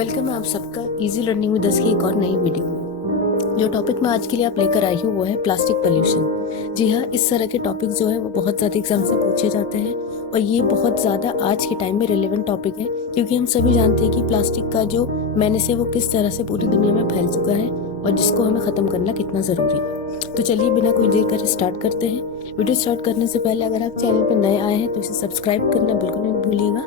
Welcome है आप सबका इजी लर्निंग विद दस की एक और नई वीडियो में। जो टॉपिक मैं आज के लिए आप लेकर आई हूँ वो है प्लास्टिक पोल्यूशन। जी हाँ, इस तरह के टॉपिक जो है वो बहुत ज़्यादा एग्जाम से पूछे जाते हैं और ये बहुत ज़्यादा आज के टाइम में रिलेवेंट टॉपिक है, क्योंकि हम सभी जानते हैं कि प्लास्टिक का जो मेनेस है वो किस तरह से पूरी दुनिया में फैल चुका है और जिसको हमें ख़त्म करना कितना ज़रूरी है। तो चलिए बिना कोई देर कर स्टार्ट करते हैं। वीडियो स्टार्ट करने से पहले अगर आप चैनल पर नए आए हैं तो इसे सब्सक्राइब करना बिल्कुल नहीं भूलिएगा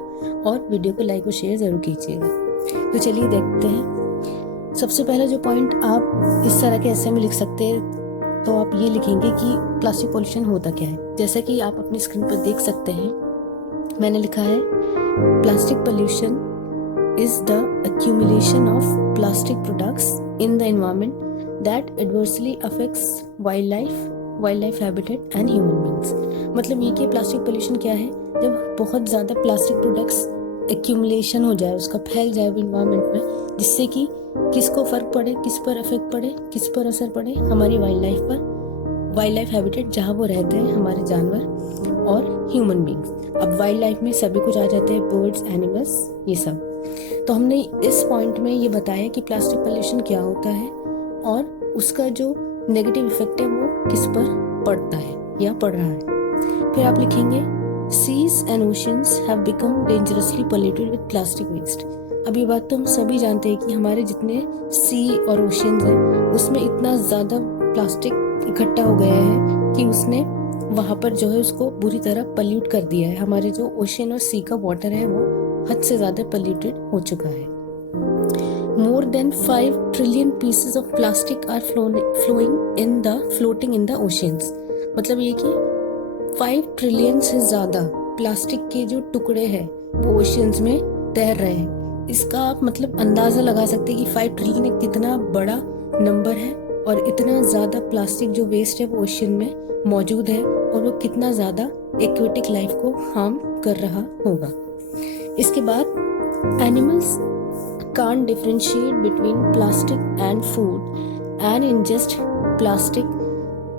और वीडियो को लाइक और शेयर ज़रूर कीजिएगा। तो चलिए देखते हैं। सबसे पहला जो पॉइंट आप इस तरह के ऐसे में लिख सकते हैं, तो आप ये लिखेंगे कि प्लास्टिक पोल्यूशन होता क्या है। जैसे कि आप अपनी स्क्रीन पर देख सकते हैं, मैंने लिखा है plastic pollution is the accumulation of plastic products in the environment that adversely affects wildlife habitat and human beings। मतलब ये कि प्लास्टिक पोल्यूशन क्या है, जब बहुत ज़्यादा प्लास्टिक प्रोडक्ट्स एक्यूमुलेशन हो जाए, उसका फैल जाए इन्वायरमेंट में, जिससे कि किसको फ़र्क पड़े, किस पर इफेक्ट पड़े, किस पर असर पड़े, हमारी वाइल्ड लाइफ हैबिटेट जहाँ वो रहते हैं, हमारे जानवर और ह्यूमन बींग्स। अब वाइल्ड लाइफ में सभी कुछ आ जाते हैं, बर्ड्स, एनिमल्स, ये सब। तो हमने इस पॉइंट में ये बताया कि प्लास्टिक पोल्यूशन क्या होता है और उसका जो नेगेटिव इफेक्ट है वो किस पर पड़ता है या पड़ रहा है। फिर आप लिखेंगे Seas and oceans have become dangerously polluted with plastic waste। अब ये बात तो हम सभी जानते हैं कि हमारे जितने सी और ओशियंस हैं उसमें इतना ज़्यादा प्लास्टिक इकट्ठा हो गया है कि उसने वहाँ पर जो है उसको बुरी तरह पल्यूट कर दिया है। हमारे जो ओशियन और सी का वाटर है वो हद से ज़्यादा पल्यूटेड हो चुका है। More than 5 trillion pieces of plastic are floating in the oceans। मतलब ये कि 5 ट्रिलियन से ज़्यादा प्लास्टिक के जो टुकड़े हैं वो ओशियंस में तैर रहे हैं। इसका आप मतलब अंदाज़ा लगा सकते हैं कि 5 ट्रिलियन एक कितना बड़ा नंबर है और इतना ज़्यादा प्लास्टिक जो वेस्ट है वो ओशियन में मौजूद है और वो कितना ज़्यादा एक्वेटिक लाइफ को हार्म कर रहा होगा। इसके बाद animals can't differentiate between plastic and food and ingest plastic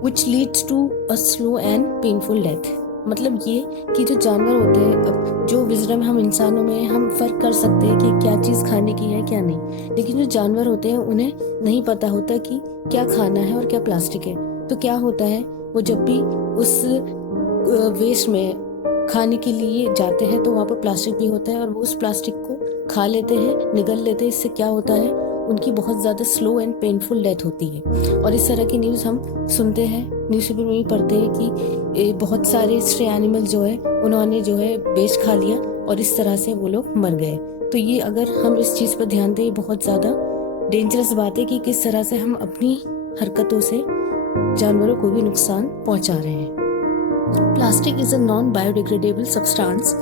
which leads to a slow and painful death। मतलब ये कि जो जानवर होते हैं, अब जो विजडम हम इंसानों में हम फ़र्क कर सकते हैं कि क्या चीज़ खाने की है क्या नहीं, लेकिन जो जानवर होते हैं उन्हें नहीं पता होता कि क्या खाना है और क्या प्लास्टिक है। तो क्या होता है, वो जब भी उस वेस्ट में खाने के लिए जाते हैं तो वहाँ पर प्लास्टिक भी होता है और वो उस प्लास्टिक को खा लेते हैं, निगल लेते हैं। इससे क्या होता है, उनकी बहुत ज़्यादा स्लो एंड पेनफुल डेथ होती है। और इस तरह की न्यूज़ हम सुनते हैं, न्यूज़पेपर में भी पढ़ते हैं कि बहुत सारे स्ट्रे एनिमल जो है उन्होंने जो है वेस्ट खा लिया और इस तरह से वो लोग मर गए। तो ये अगर हम इस चीज़ पर ध्यान दें, बहुत ज़्यादा डेंजरस बात है कि किस तरह से हम अपनी हरकतों से जानवरों को भी नुकसान पहुँचा रहे हैं। Plastic is a non-biodegradable substance.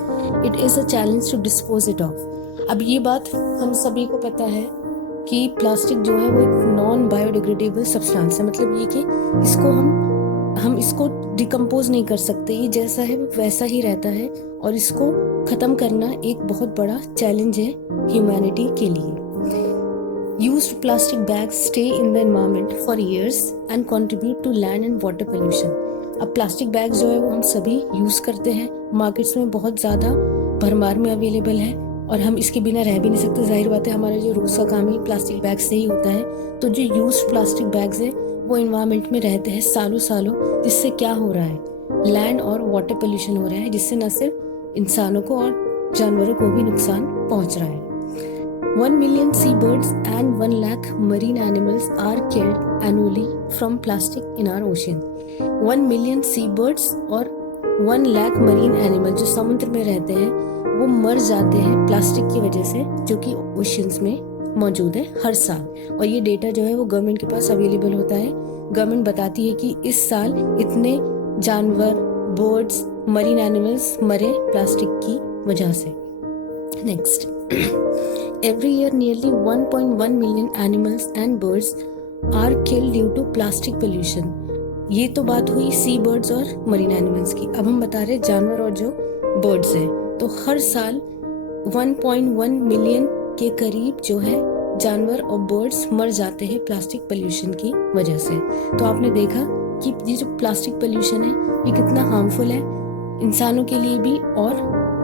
It is a challenge to dispose it of। अब ये बात हम सभी को पता है कि प्लास्टिक जो है वो एक नॉन बायोडिग्रेडेबल सब्सटेंस है। मतलब ये कि इसको हम इसको डिकम्पोज नहीं कर सकते, ये जैसा है वैसा ही रहता है और इसको ख़त्म करना एक बहुत बड़ा चैलेंज है ह्यूमैनिटी के लिए। Used plastic bags stay in the environment for years and contribute to land and water pollution। अब प्लास्टिक बैग जो है वो हम सभी यूज़ करते हैं, मार्केट्स में बहुत ज़्यादा भरमार में अवेलेबल है और हम इसके बिना रह भी नहीं सकते। जाहिर बात है, हमारा जो रोज़ का काम ही प्लास्टिक बैग से ही होता है। तो जो यूज्ड प्लास्टिक बैग्स है वो इन्वायरमेंट में रहते हैं सालों सालों, जिससे क्या हो रहा है, लैंड और वाटर पोल्यूशन हो रहा है, जिससे न सिर्फ इंसानों को और जानवरों को भी नुकसान पहुँच रहा है। 1 million seabirds and 1 lakh marine animals are killed annually from plastic in our ocean। 1 million seabirds और 1 lakh marine animals जो समुद्र में रहते हैं वो मर जाते हैं प्लास्टिक की वजह से, जो कि ओशियंस में मौजूद है हर साल। और ये डेटा जो है वो गवर्नमेंट के पास अवेलेबल होता है। गवर्नमेंट बताती है कि इस साल इतने जानवर, बर्ड्स, मरीन एनिमल्स मरे प्लास्टिक की वजह से। Next, every year nearly 1.1 million animals and birds are killed due to plastic pollution। ये तो बात हुई सी बर्ड्स और मरीन एनिमल्स की। अब हम बता रहे जानवर और जो बर्ड्स हैं। तो हर साल 1.1 मिलियन के करीब जो है जानवर और बर्ड्स मर जाते हैं प्लास्टिक पोल्यूशन की वजह से। तो आपने देखा कि ये जो प्लास्टिक पोल्यूशन है ये कितना हार्मफुल है इंसानों के लिए भी और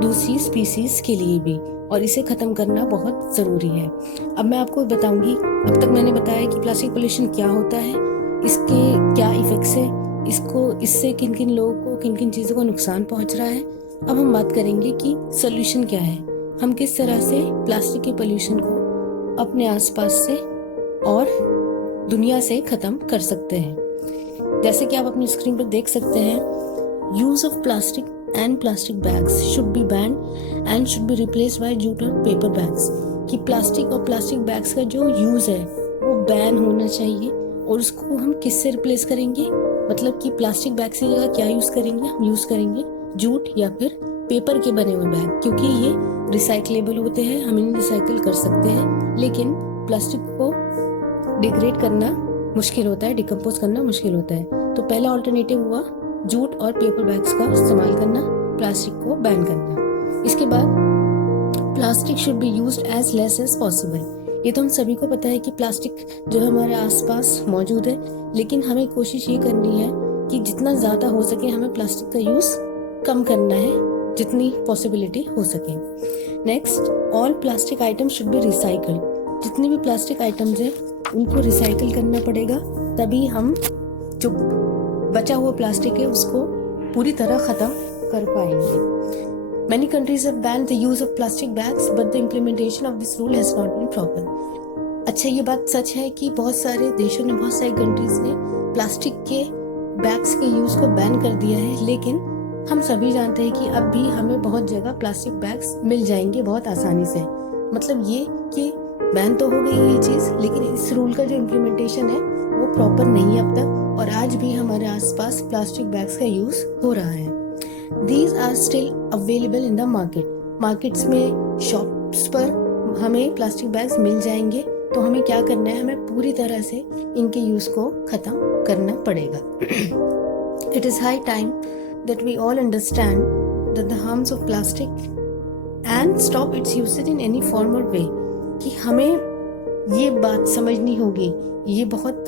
दूसरी स्पीसीज के लिए भी। और इसे ख़त्म करना बहुत ज़रूरी है। अब मैं आपको बताऊंगी, अब तक मैंने बताया कि प्लास्टिक पोल्यूशन क्या होता है, इसके क्या इफ़ेक्ट्स हैं, इससे किन किन लोगों को किन किन चीज़ों को नुकसान पहुंच रहा है। अब हम बात करेंगे कि सोल्यूशन क्या है, हम किस तरह से प्लास्टिक के पोल्यूशन को अपने आसपास से और दुनिया से ख़त्म कर सकते हैं। जैसे कि आप अपनी स्क्रीन पर देख सकते हैं, use of plastic and plastic bags should be ban and should be replaced by jute और पेपर बैग्स, कि प्लास्टिक और प्लास्टिक बैग्स का जो यूज़ है वो बैन होना चाहिए। और उसको हम किससे रिप्लेस करेंगे, मतलब कि प्लास्टिक बैग की जगह क्या यूज़ करेंगे, हम यूज़ करेंगे जूट या फिर पेपर के बने हुए बैग, क्योंकि ये रिसाइक्लेबल होते हैं, हम इन्हें रिसाइकिल कर सकते हैं। लेकिन प्लास्टिक को डिग्रेड करना मुश्किल होता है, डिकम्पोज करना मुश्किल होता है। तो पहला ऑल्टरनेटिव हुआ जूट और पेपर बैग्स का इस्तेमाल करना, प्लास्टिक को बैन करना। इसके बाद plastic should be used as less as possible. ये तो हम सभी को पता है कि प्लास्टिक जो है हमारे आसपास मौजूद है, लेकिन हमें कोशिश ये करनी है कि जितना ज़्यादा हो सके हमें प्लास्टिक का यूज़ कम करना है, जितनी पॉसिबिलिटी हो सके। Next, all plastic item should be recycled. जितने भी प्लास्टिक आइटम्स हैं उनको रिसाइकिल करना पड़ेगा, तभी हम जो बचा हुआ प्लास्टिक है उसको पूरी तरह ख़त्म कर पाएंगे। Many countries have banned the use of plastic bags, but the implementation of this rule has not been proper. अच्छा, ये बात सच है कि बहुत सारे देशों ने, बहुत सारी कंट्रीज ने प्लास्टिक के बैग्स के यूज़ को बैन कर दिया है, लेकिन हम सभी जानते हैं कि अब भी हमें बहुत जगह प्लास्टिक बैग्स मिल जाएंगे बहुत आसानी से। मतलब ये कि बैन तो हो गई है ये चीज़, लेकिन इस रूल का जो इम्प्लीमेंटेशन है वो प्रॉपर नहीं है अब तक, और आज भी हमारे आसपास प्लास्टिक बैग्स का यूज़ हो रहा है। These are still available in the market. Markets में, शॉप्स पर हमें प्लास्टिक बैग्स मिल जाएंगे। तो हमें क्या करना है, हमें पूरी तरह से इनके यूज़ को ख़त्म करना पड़ेगा। It is high time that we all understand that the harms of plastic and stop its usage in any form or way. कि हमें ये बात समझनी होगी, ये बहुत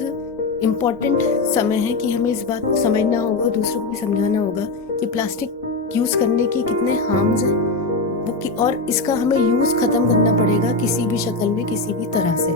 इम्पॉर्टेंट समय है कि हमें इस बात को समझना होगा, दूसरों को भी समझाना होगा कि प्लास्टिक यूज़ करने के कितने हार्म्स हैं, और इसका हमें यूज़ ख़त्म करना पड़ेगा किसी भी शक्ल में, किसी भी तरह से।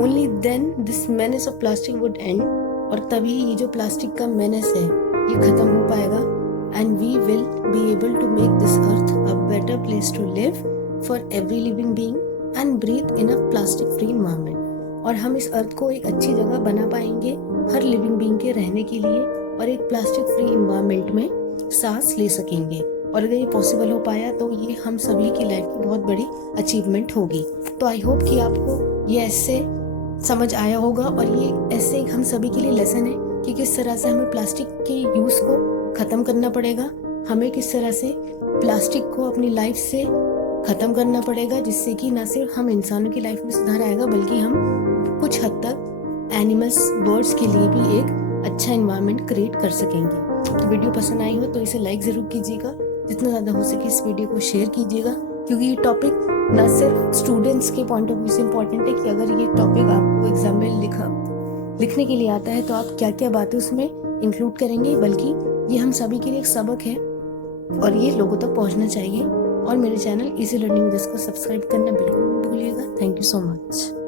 Only then this menace of plastic would end, और तभी ये जो प्लास्टिक का मेनेस है ये ख़त्म हो पाएगा। And we will be able to make this earth a better place to live for every living being and breathe in a plastic free environment. और हम इस अर्थ को एक अच्छी जगह बना पाएंगे हर लिविंग बीइंग के रहने के लिए, और एक प्लास्टिक फ्री एनवायरनमेंट में सांस ले सकेंगे। और अगर ये पॉसिबल हो पाया तो ये हम सभी की लाइफ की बहुत बड़ी अचीवमेंट होगी। तो आई होप कि आपको ये ऐसे समझ आया होगा, और ये ऐसे हम सभी के लिए लेसन है कि किस तरह से हमें प्लास्टिक के यूज़ को ख़त्म करना पड़ेगा, हमें किस तरह से प्लास्टिक को अपनी लाइफ से ख़त्म करना पड़ेगा, जिससे कि ना सिर्फ हम इंसानों की लाइफ में सुधार आएगा, बल्कि हम कुछ हद तक एनिमल्स, बर्ड्स के लिए भी एक अच्छा एनवायरनमेंट क्रिएट कर सकेंगे। तो वीडियो पसंद आई हो तो इसे लाइक ज़रूर कीजिएगा, जितना ज़्यादा हो सके इस वीडियो को शेयर कीजिएगा, क्योंकि ये टॉपिक ना सिर्फ स्टूडेंट्स के पॉइंट ऑफ व्यू से इम्पॉर्टेंट है कि अगर ये टॉपिक आपको एग्जाम में लिखने के लिए आता है तो आप क्या क्या बातें उसमें इंक्लूड करेंगे, बल्कि ये हम सभी के लिए एक सबक है और ये लोगों तक पहुँचना चाहिए। और मेरे चैनल इजी लर्निंग विद को सब्सक्राइब करना बिल्कुल मत भूलिएगा। Thank you so much.